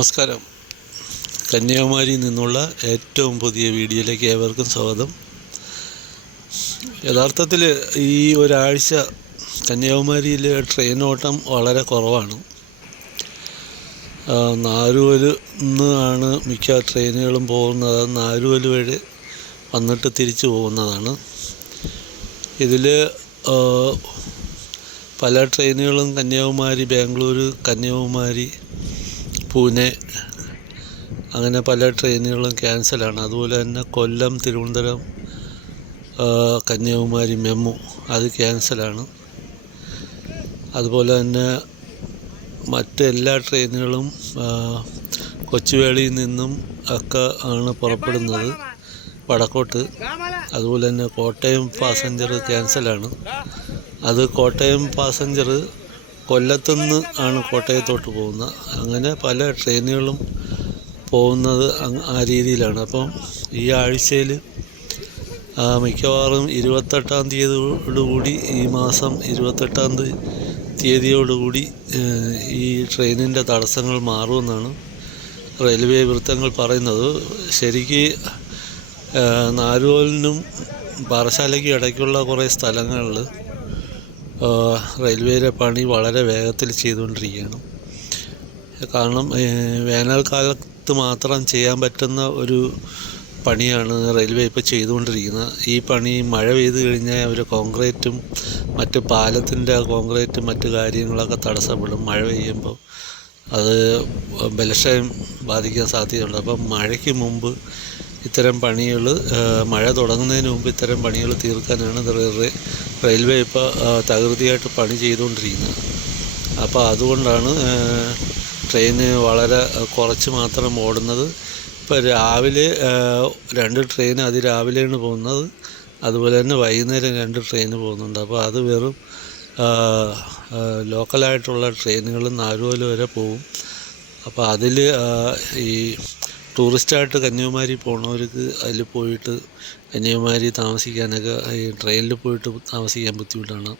നമസ്കാരം. കന്യാകുമാരിയിൽ നിന്നുള്ള ഏറ്റവും പുതിയ വീഡിയോയിലേക്ക് ഏവർക്കും സ്വാഗതം. യഥാർത്ഥത്തിൽ ഈ ഒരാഴ്ച കന്യാകുമാരിയിൽ ട്രെയിൻ ഓട്ടം വളരെ കുറവാണ്. നാരുവല് നിന്നാണ് മിക്ക ട്രെയിനുകളും പോകുന്നത്. നാരുവല് വഴി വന്നിട്ട് തിരിച്ചു പോകുന്നതാണ്. ഇതിൽ പല ട്രെയിനുകളും കന്യാകുമാരി, ബാംഗ്ലൂർ, കന്യാകുമാരി, പൂനെ, അങ്ങനെ പല ട്രെയിനുകളും ക്യാൻസലാണ്. അതുപോലെ തന്നെ കൊല്ലം, തിരുവനന്തപുരം, കന്യാകുമാരി മെമു അത് ക്യാൻസലാണ്. അതുപോലെ തന്നെ മറ്റെല്ലാ ട്രെയിനുകളും കൊച്ചുവേളിയിൽ നിന്നും ഒക്കെ ആണ് പുറപ്പെടുന്നത് വടക്കോട്ട്. അതുപോലെ തന്നെ കോട്ടയം പാസഞ്ചർ ക്യാൻസലാണ്. അത് കോട്ടയം പാസഞ്ചർ കൊല്ലത്തുനിന്ന് ആണ് കോട്ടയത്തോട്ട് പോകുന്നത്. അങ്ങനെ പല ട്രെയിനുകളും പോകുന്നത് ആ രീതിയിലാണ്. അപ്പം ഈ ആഴ്ചയിൽ മിക്കവാറും 28-ാം തീയതിയോടുകൂടി, ഈ മാസം 28-ാം തീയതിയോടുകൂടി ഈ ട്രെയിനിൻ്റെ തടസ്സങ്ങൾ മാറുമെന്നാണ് റെയിൽവേ വൃത്തങ്ങൾ പറയുന്നത്. ശരിക്ക് നാരുവലിനും പാറശാലയ്ക്കും ഇടയ്ക്കുള്ള കുറേ സ്ഥലങ്ങളിൽ റെയിൽവേയുടെ പണി വളരെ വേഗത്തിൽ ചെയ്തുകൊണ്ടിരിക്കുകയാണ്. കാരണം വേനൽക്കാലത്ത് മാത്രം ചെയ്യാൻ പറ്റുന്ന ഒരു പണിയാണ് റെയിൽവേ ഇപ്പോൾ ചെയ്തുകൊണ്ടിരിക്കുന്നത്. ഈ പണി മഴ പെയ്ത് കഴിഞ്ഞാൽ അവർ കോൺക്രീറ്റും മറ്റ് പാലത്തിൻ്റെ കോൺക്രീറ്റും മറ്റ് കാര്യങ്ങളൊക്കെ തടസ്സപ്പെടും. മഴ പെയ്യുമ്പോൾ അത് ബലക്ഷയം ബാധിക്കാൻ സാധ്യതയുണ്ട്. അപ്പം മഴയ്ക്ക് മുമ്പ് ഇത്തരം പണികൾ, മഴ തുടങ്ങുന്നതിന് മുമ്പ് ഇത്തരം പണികൾ തീർക്കാനാണ് റെയിൽവേ ഇപ്പോൾ തകൃതിയായിട്ട് പണി ചെയ്തുകൊണ്ടിരിക്കുന്നത്. അപ്പോൾ അതുകൊണ്ടാണ് ട്രെയിന് വളരെ കുറച്ച് മാത്രം ഓടുന്നത്. ഇപ്പോൾ രാവിലെ 2 ട്രെയിൻ അതിരാവിലെയാണ് പോകുന്നത്. അതുപോലെ തന്നെ വൈകുന്നേരം 2 ട്രെയിൻ പോകുന്നുണ്ട്. അപ്പോൾ അത് വെറും ലോക്കലായിട്ടുള്ള ട്രെയിനുകൾ നാരുവല് വരെ പോകും. അപ്പോൾ അതിൽ ഈ ടൂറിസ്റ്റായിട്ട് കന്യാകുമാരി പോകുന്നവർക്ക് അതിൽ പോയിട്ട് കന്യാകുമാരി താമസിക്കാനൊക്കെ ഈ ട്രെയിനിൽ പോയിട്ട് താമസിക്കാൻ ബുദ്ധിമുട്ടാണ്.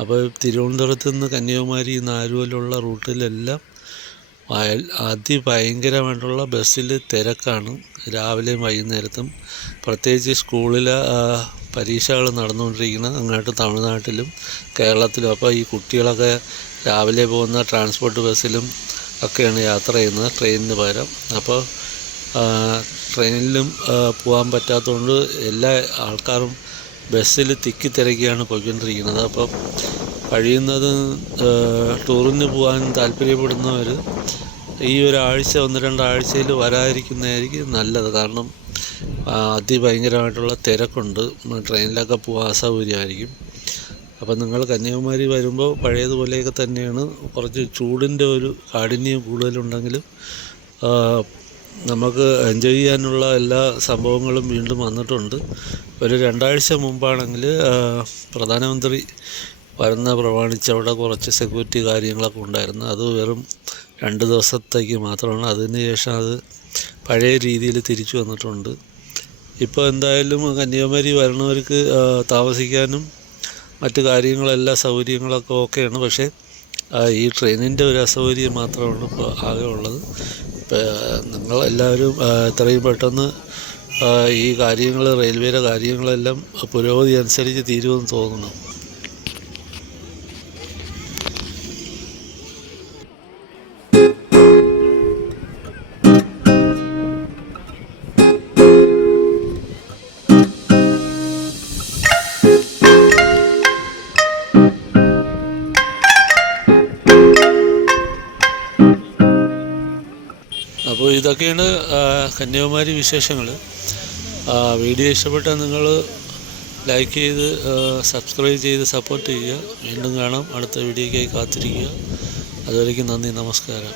അപ്പോൾ തിരുവനന്തപുരത്ത് നിന്ന് കന്യാകുമാരി, നാരുവലുള്ള റൂട്ടിലെല്ലാം അതിഭയങ്കരമായിട്ടുള്ള ബസ്സിൽ തിരക്കാണ് രാവിലെയും വൈകുന്നേരത്തും. പ്രത്യേകിച്ച് സ്കൂളിലെ പരീക്ഷകൾ നടന്നുകൊണ്ടിരിക്കുന്ന അങ്ങോട്ട് തമിഴ്നാട്ടിലും കേരളത്തിലും. അപ്പോൾ ഈ കുട്ടികളൊക്കെ രാവിലെ പോകുന്ന ട്രാൻസ്പോർട്ട് ബസ്സിലും ഒക്കെയാണ് യാത്ര ചെയ്യുന്നത് ട്രെയിനിന് പകരം. അപ്പോൾ ട്രെയിനിലും പോകാൻ പറ്റാത്തതുകൊണ്ട് എല്ലാ ആൾക്കാരും ബസ്സിൽ തിക്കി തിരക്കിയാണ് പോയിക്കൊണ്ടിരിക്കുന്നത്. അപ്പം കഴിയുന്നതും ടൂറിന് പോകാൻ താല്പര്യപ്പെടുന്നവർ ഈ ഒരാഴ്ച 1-2 ആഴ്ചയിൽ വരാതിരിക്കുന്നതായിരിക്കും നല്ലത്. കാരണം അതിഭയങ്കരമായിട്ടുള്ള തിരക്കുണ്ട്. ട്രെയിനിലൊക്കെ പോകാൻ അസൗകര്യമായിരിക്കും. അപ്പം നിങ്ങൾ കന്യാകുമാരി വരുമ്പോൾ പഴയതുപോലെയൊക്കെ തന്നെയാണ്. കുറച്ച് ചൂടിൻ്റെ ഒരു കാഠിന്യം കൂടുതലുണ്ടെങ്കിലും നമുക്ക് എൻജോയ് ചെയ്യാനുള്ള എല്ലാ സംഭവങ്ങളും വീണ്ടും വന്നിട്ടുണ്ട്. ഒരു 2 ആഴ്ച മുമ്പാണെങ്കിൽ പ്രധാനമന്ത്രി വരുന്ന പ്രമാണിച്ച് അവിടെ കുറച്ച് സെക്യൂരിറ്റി കാര്യങ്ങളൊക്കെ ഉണ്ടായിരുന്നു. അത് വെറും 2 ദിവസത്തേക്ക് മാത്രമാണ്. അതിനുശേഷം അത് പഴയ രീതിയിൽ തിരിച്ചു വന്നിട്ടുണ്ട്. ഇപ്പോൾ എന്തായാലും കന്യാകുമാരി വരുന്നവർക്ക് താമസിക്കാനും മറ്റു കാര്യങ്ങളെല്ലാം സൗകര്യങ്ങളൊക്കെ ഓക്കെയാണ്. പക്ഷേ ഈ ട്രെയിനിൻ്റെ ഒരു അസൗകര്യം മാത്രമാണ് ഇപ്പോൾ ആകെ ഉള്ളത്. നിങ്ങൾ എല്ലാവരും എത്രയും പെട്ടെന്ന് ഈ കാര്യങ്ങൾ, റെയിൽവേയുടെ കാര്യങ്ങളെല്ലാം പുരോഗതി അനുസരിച്ച് തീരുമെന്ന് തോന്നുന്നു. അപ്പോൾ ഇതൊക്കെയാണ് കന്യാകുമാരി വിശേഷങ്ങൾ. വീഡിയോ ഇഷ്ടപ്പെട്ടാൽ നിങ്ങൾ ലൈക്ക് ചെയ്ത് സബ്സ്ക്രൈബ് ചെയ്ത് സപ്പോർട്ട് ചെയ്യുക. വീണ്ടും കാണാം. അടുത്ത വീഡിയോയ്ക്കായി കാത്തിരിക്കുക. അതുവരേക്കും നന്ദി, നമസ്കാരം.